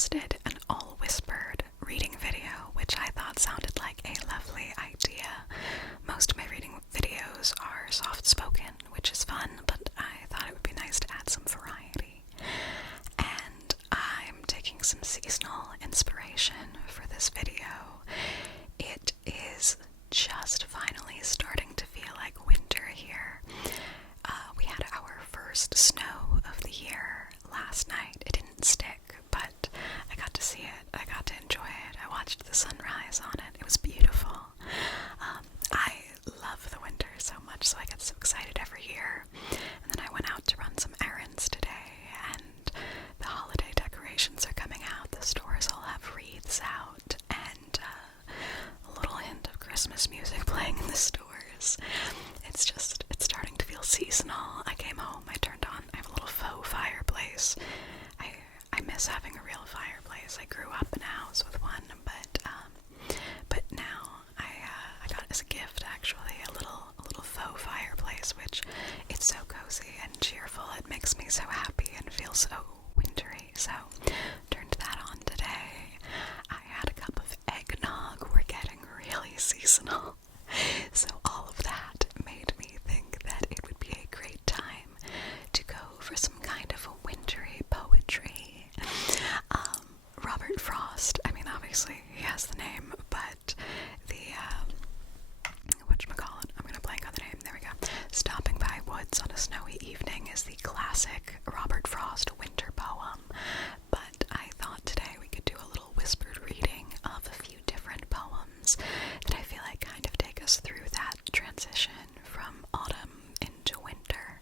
suggested an all-whispered reading video, which I thought sounded like a lovely idea. Most of my reading videos are soft-spoken, which is fun, but I thought it would be nice to add some variety. And I'm taking some seasonal inspiration for this video. It is just finally starting to feel like winter here. We had our first snow of the year last night. It didn't stick, but I got to see it. I got to enjoy it. I watched the sunrise on it. It was beautiful. I love the winter so much, so I get so excited every year. And then I went out to run some errands today, and the holiday decorations are coming out. The stores all have wreaths out, and a little hint of Christmas music playing in the stores. It's starting to feel seasonal. I came home, I have a little faux fireplace. I miss having a real fireplace. I grew up in a house with one, but now I got as a gift actually a little faux fireplace, which it's so cozy and cheerful. It makes me so happy and feel so wintry. So turned that on today. I had a cup of eggnog. We're getting really seasonal. So all of that made me think that it would be a great time to go for some kind of a wintry poetry. Robert Frost, I mean, obviously he has the name, but the, whatchamacallit, I'm gonna blank on the name, there we go. Stopping by Woods on a Snowy Evening is the classic Robert Frost winter poem, but I thought today we could do a little whispered reading of a few different poems that I feel like kind of take us through that transition from autumn into winter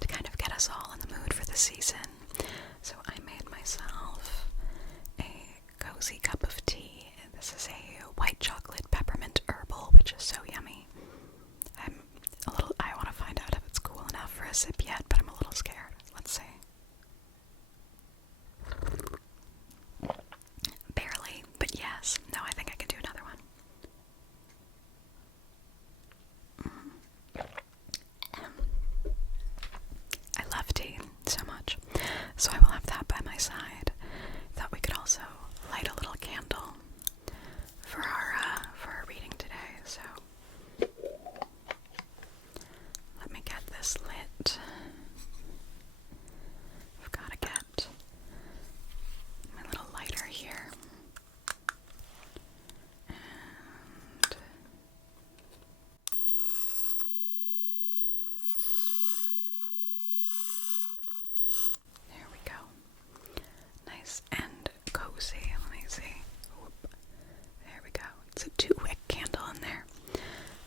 to kind of get us all in the mood for the season. So I made myself a cozy cup of tea. This is a white chocolate peppermint herbal, which is so yummy. I want to find out if it's cool enough for a sip yet, but I'm a little scared. Let's see. Barely, but yes. No, I think I can do another one. I love tea so much, so I will have that by my side. Thought we could also light a little candle for our reading today. So let me get this lit. I've got to get my little lighter here. And there we go. Nice and cozy. Let me see. Whoop. There we go. It's a 2-wick candle in there.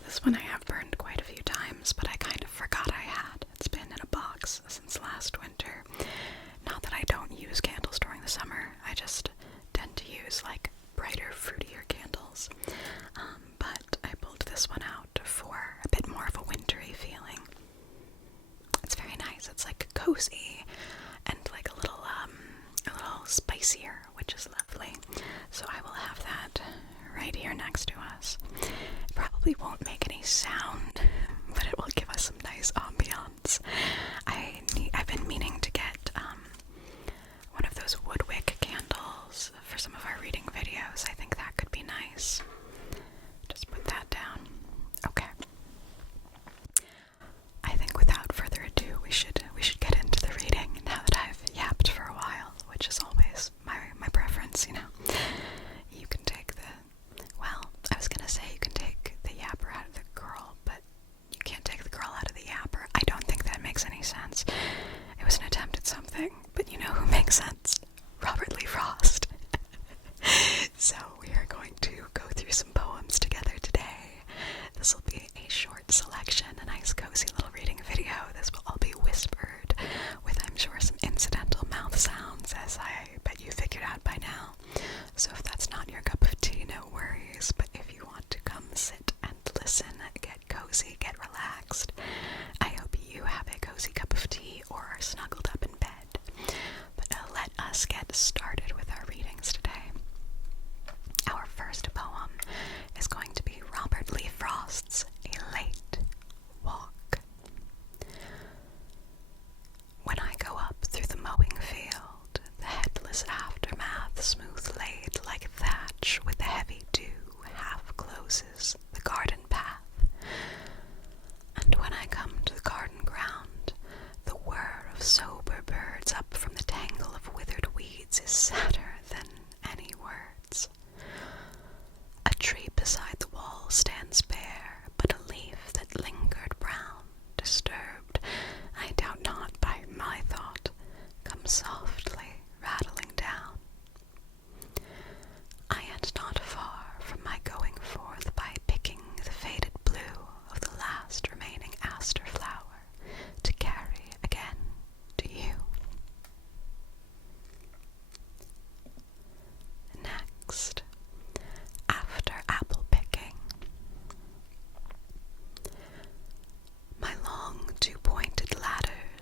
This one I have burned quite a few times, but I kind of forgot I had. It's been in a box since last winter. Not that I don't use candles during the summer. I just tend to use like brighter, fruitier candles. But I pulled this one out for a bit more of a wintry feeling. It's very nice. It's like cozy and like a little spicier, which is lovely. So I will have that right here next to us. It probably won't make any sound, but it will give us some nice ambiance. I've been meaning to get one of those woodwick candles for some of our reading videos. I think that could be nice. Just put that down. Okay. I think without further ado, we should get into the reading now that I've yapped for a while, which is always my preference, you know. You can take I was gonna say you can take the yapper out of the girl, but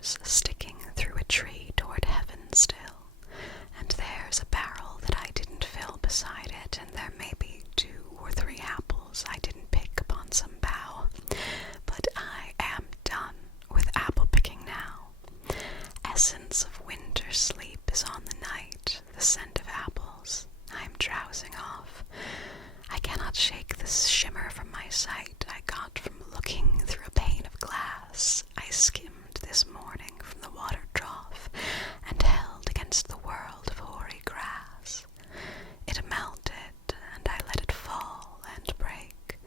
stars sticking through a tree toward heaven still, and there's a barrel that I didn't fill beside it, and there may be 2 or 3 apples I didn't pick upon some bough, but I am done with apple picking now. Essence of winter sleep is on the night, the scent of apples I'm drowsing off. I cannot shake the shimmer from my sight I got from looking through a pane of glass I skimmed this morning from the water trough and held against the world of hoary grass. It melted, and I let it fall and break,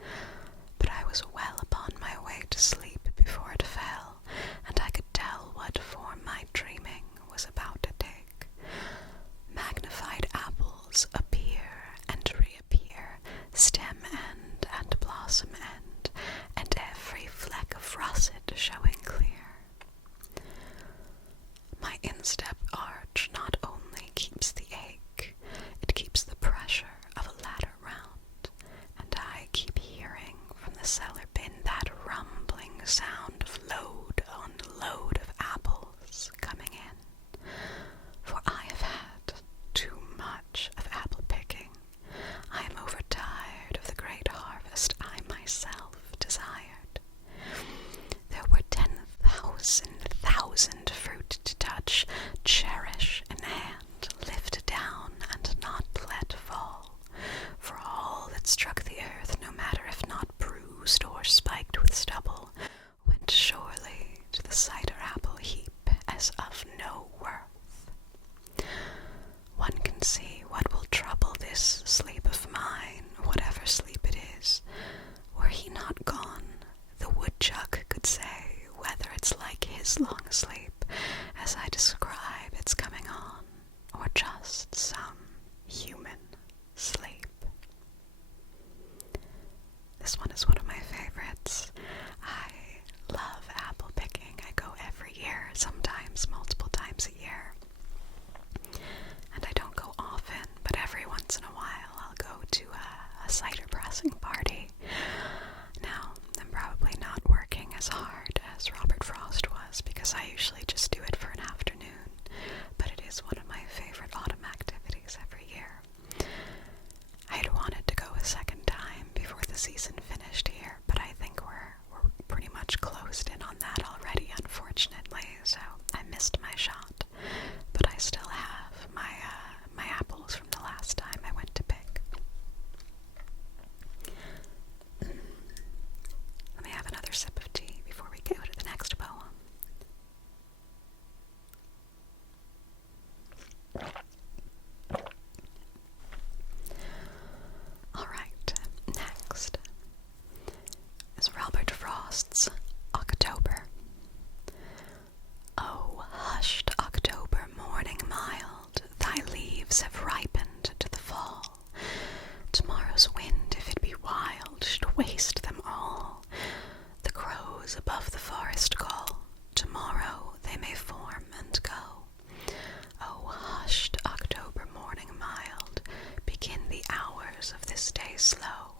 but I was well upon my way to sleep before it fell, and I could tell what form my dreaming was about to take. Magnified apples appear and reappear, stem end and blossom end, and every fleck of russet showing clear. My instep arch not only keeps the ache, it keeps the pressure of a ladder round, and I keep hearing from the cellar bin that rumbling sound of load on load of apples coming in. For I have had too much of apple picking. I am overtired of the great harvest I myself desired. There were 10,000 fruit to touch, cherish in hand, lift down, and not let fall. For all that struck the earth, no matter if not bruised or spiked with stubble, went surely to the cider apple heap as of no worth. One can see what will trouble this sleep of mine, whatever sleep it is. Were he not gone, the woodchuck could say whether it's like his long sleep, as I describe its coming on, or just some human sleep. This one is one of my favorites. I love apple picking. I go every year, sometimes multiple times a year. And I don't go often, but every once in a while I'll go to a cider pressing party. Now, I'm probably not working as hard as Robert Frost was, because I usually just do it for an afternoon, but it is one of my favorite autumn activities every year. I had wanted to go a second time before the season finished here, but I think we're pretty much closed in on that already, unfortunately, so I missed my shot. But I still have my apples from the last time I went to pick. Let me have another sip of tea before we go to the next poem. Alright, next is Robert Frost's October. Oh, hushed October morning mild, thy leaves have ripened to the fall. Tomorrow's wind, if it be wild, should waste them all. The crows above the forest call, tomorrow they may form and go. Oh, hushed October morning mild, begin the hours of this day slow.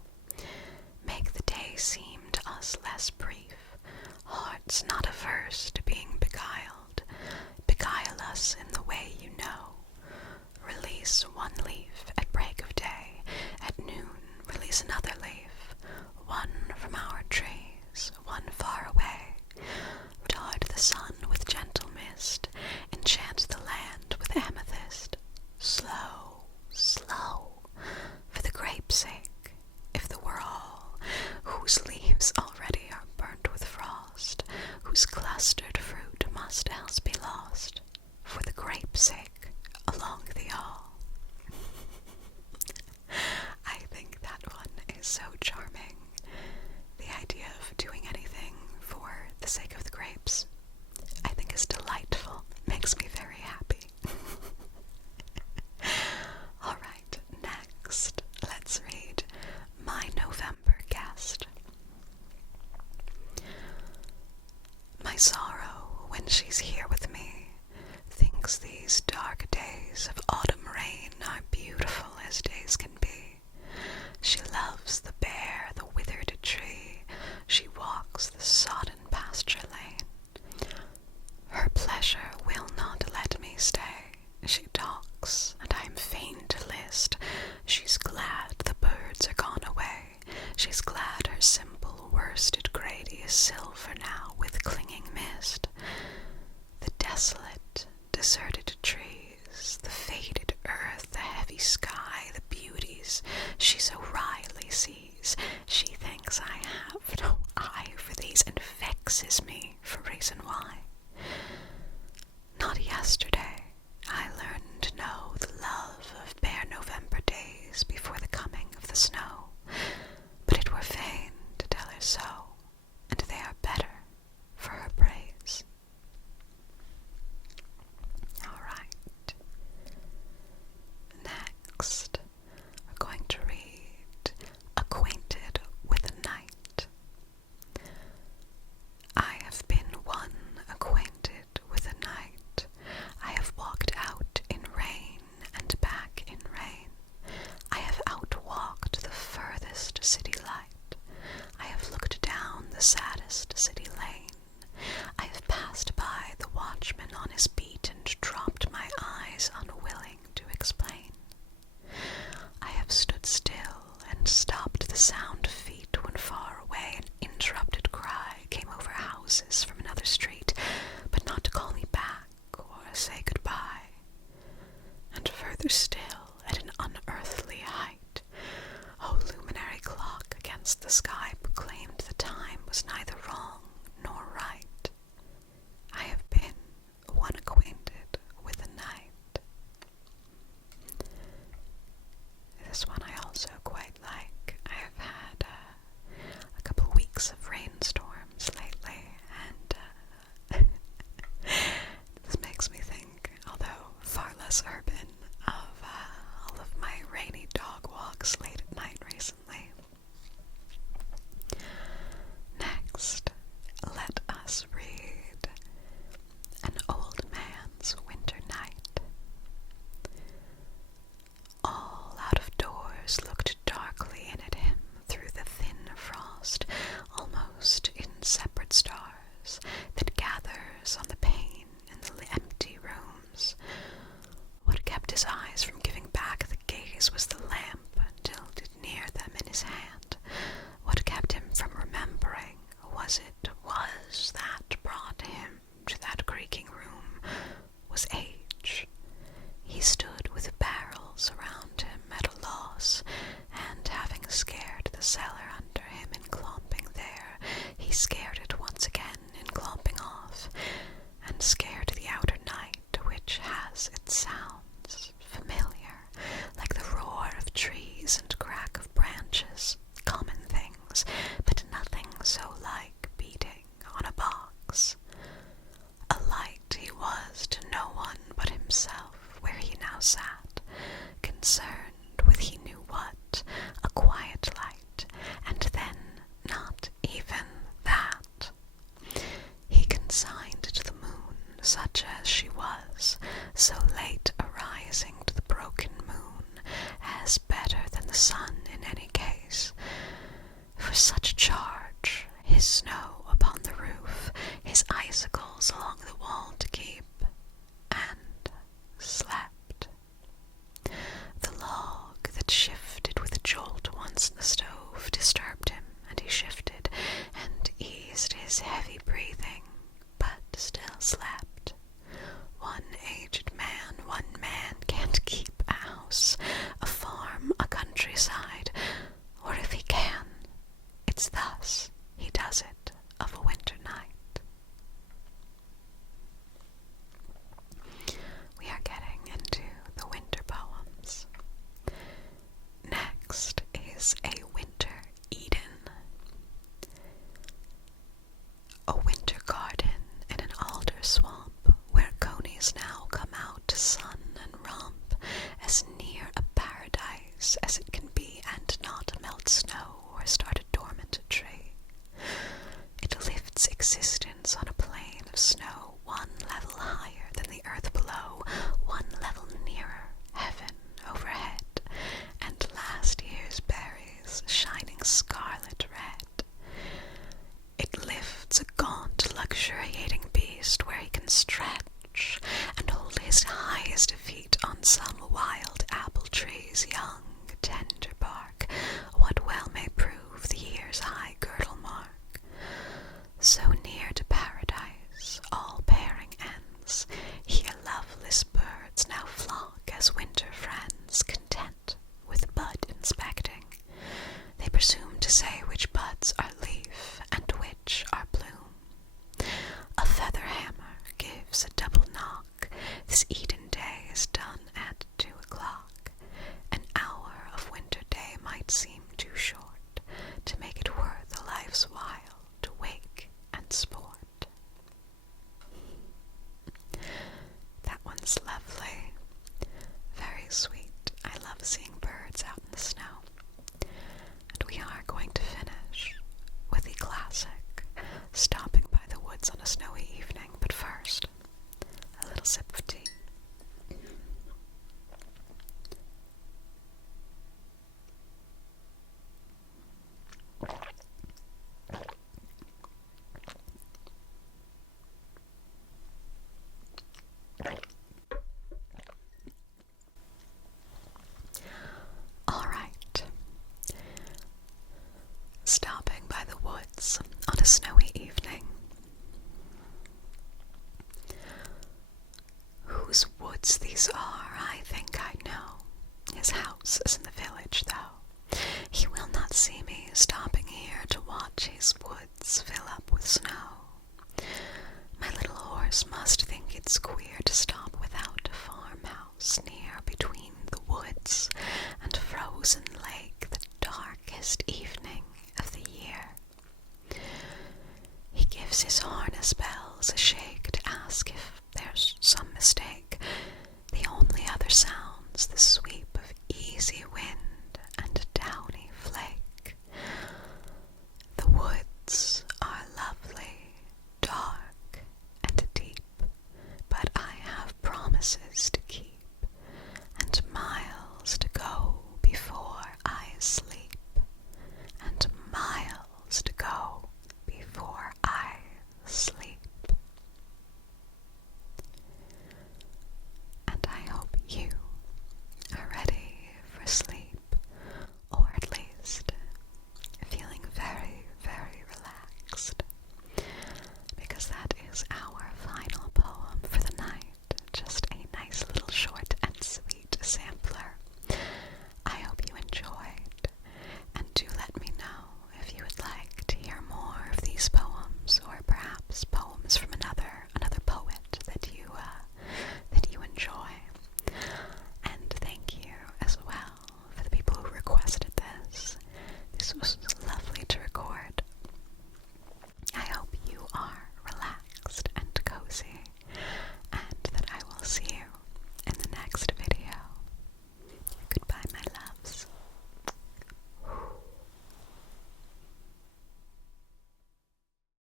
Make the day seem to us less brief, hearts not averse to being beguiled. Beguile us in the way you know. Release one leaf at break of day, at noon release another leaf, one from our trees, one far away. Retard the sun with gentle mist, enchant the land with amethyst. Slow, slow, for the grape's sake, if the were all, whose leaves already are burnt with frost, whose clustered fruit must else be lost, for the grape's sake, along the all. I think that one is so charming. The idea of doing anything for the sake of the grapes, I think is delightful. Makes me very happy. Alright, next, let's read My November Guest. My sorrow, when she's here with me, thinks these dark days of autumn rain are beautiful as days can be. She loves the bare, the withered tree. She walks the sodden pasture lane. Her for reason why. Not yesterday I learned to know the love of bare November days before the coming of the snow, but it were vain to tell her so, and they are better for her praise. All right. Next, we're going to read Acquainted with the Night. I have been one acquainted with the night. I have walked out in rain and back in rain. I have outwalked the furthest city light. I have looked down the saddest city lane. I have passed by the watchman on his beat and dropped my eyes unwilling to explain. I have stood still and stopped the sound of feet when far away an interrupted cry came over houses from another street, but not to call me back or say goodbye. And further still, at an unearthly height, luminary clock against the sky proclaimed the time was neither wrong nor right. I have been one acquainted with the night. This one I also quite like. I have had a couple weeks of rainstorms lately, and this makes me think, although far less urban, of all of my rainy dog walks late at night recently. Next, let us read An Old Man's Winter Night. All out of doors looked darkly in at him through the thin frost, almost in separate stars, that gathers on the pane in the empty rooms. What kept his eyes from giving back the gaze was the lamp tilted near them in his hand. What kept him from remembering was that brought him to that creaking room was age. He stood with barrels around him at a loss, and having scared the cellar under him in clomping there, he scared it once again in clomping off, and scared the outer night, which has its sounds familiar, like the roar of trees and crack of branches, common things, but nothing so like beating on a box. A light he was to no one but himself, where he now sat, concerned with he knew what, a quiet light, and then not even that. He consigned to the moon, such as she was, so late arising to the broken moon, as better than the sun in any case. For such a charge, his snow upon the roof, his icicles along the wall to keep, and slept. The log that shifted with a jolt once in the stove disturbed him, and he shifted, and eased his heavy breathing, but still slept. One aged man, one man can't keep a house, a farm, a countryside, or if he can, it's thus he does it of a winter night. We are getting into the winter poems. Next is A Winter Eden. A winter garden in an alder swamp, where conies now come out to sun and romp, as near a paradise as it can be, and not melt snow or start a dormant tree. It lifts existence on a plain of snow, one level higher than the earth below, one level nearer heaven overhead, and last year's berries shining scarlet red. It lifts a gaunt, luxuriating beast where he can stretch and hold his highest feet on some wild apple tree's young, tender bark, what well may prove the year's high girdle mark. So near to paradise all pairing ends, here loveless birds now flock as winter friends, content with bud inspecting. They presume to say which buds are leaf and which are bloom. woods these are, I think I know. His house is in the village, though. He will not see me stopping here to watch his woods fill up with snow. My little horse must think it's queer to stop without a farmhouse near between the woods and frozen lake the darkest evening of the year. He gives his harness bells a shake to ask if there's some mistake. The only other sound's the sweep of easy wind and a downy flake. The woods are lovely, dark and deep, but I have promises to